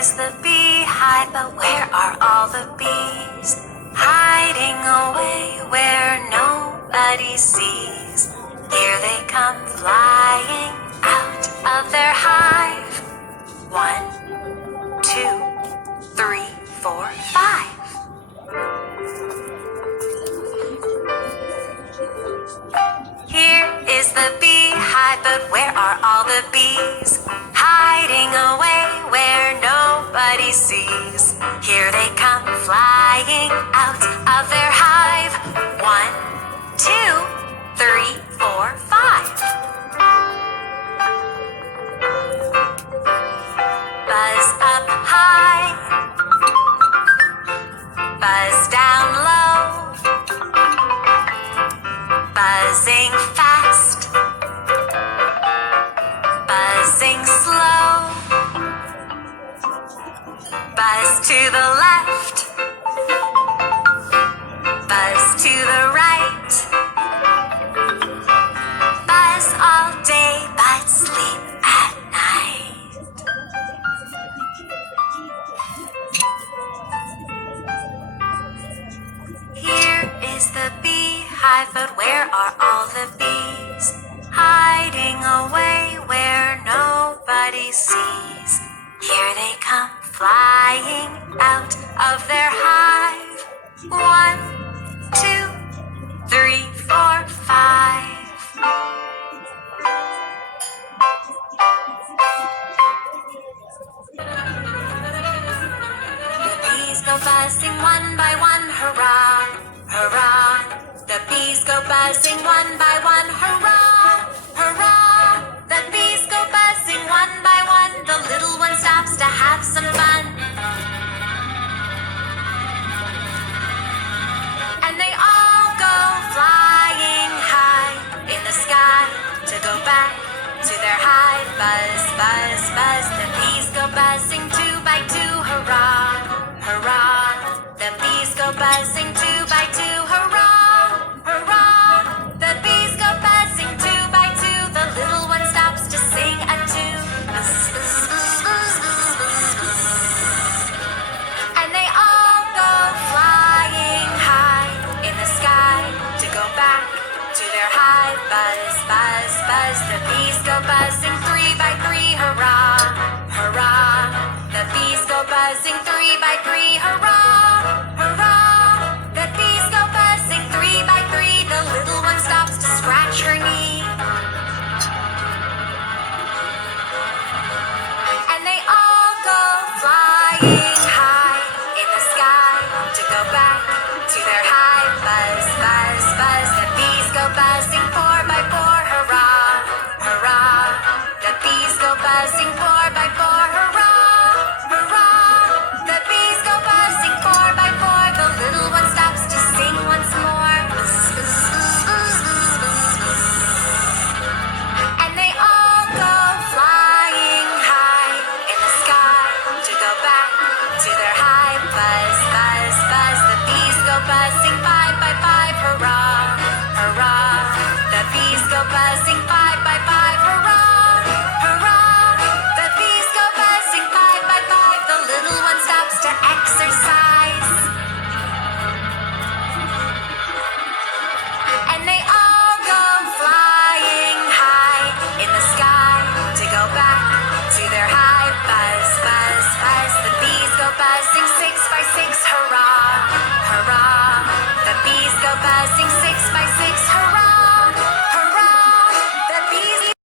is the beehive, but where are all the bees? Hiding away where nobody sees. Here they come flying out of their hive. 1, 2, 3, 4, 5. Here is the beehive, but where are all the bees? Hiding away where nobody sees. Here they come flying out of their hive. 1, 2, 3, 4, 5. Buzz up high, buzz down low, buzzing fast, buzzing slow. Buzz to the left, buzz to the right. Buzz all day but sleep at night. Here is the beehive, but where are all the bees? Hiding away where nobody sees. Here they come flying out of their hive. 1, 2, 3, 4, 5. The bees go buzzing one by one, hurrah, hurrah. The bees go buzzing one by one, hurrah, hurrah. The bees go buzzing one by one. The little one stops to have some fun. And they all go flying high in the sky to go back to their hive. Buzz, buzz, buzz. The bees go buzzing 2 by 2, hurrah, hurrah. The bees go buzzing 2 by 2, hurrah, hurrah. The bees go buzzing 2 by 2. The little one stops to sing a tune. Buzz, buzz, buzz, buzz, buzz, buzz, buzz. And they all go flying high in the sky to go back to their hive. Buzz, buzz, buzz. The bees go buzzing 3 by 3, hurrah, hurrah. The bees go buzzing 3 by 3, hurrah, hurrah. The bees go buzzing 3 by 3. The little one stops to scratch her knee. And they all go flying high in the sky to go back to their hive. Buzz, buzz, buzz. The bees go buzzing 4 by 4, hurrah, hurrah. The bees go buzzing 4 by 4, hurrah, hurrah. The bees go buzzing 4 by 4. The little one stops to sing once more. Buzz, buzz, buzz, buzz, buzz, buzz, buzz. And they all go flying high in the sky to go back to their hive. Buzz, buzz, buzz. The bees go buzzing 5 by 5, hurrah, hurrah. The bees go buzzing 5 by 5, hurrah, hurrah. The bees go buzzing 5 by 5. The little one stops to exercise. And they all go flying high in the sky to go back to their hive. Buzz, buzz, buzz. The bees go buzzing 6 by 6, hurrah, hurrah. The bees go buzzing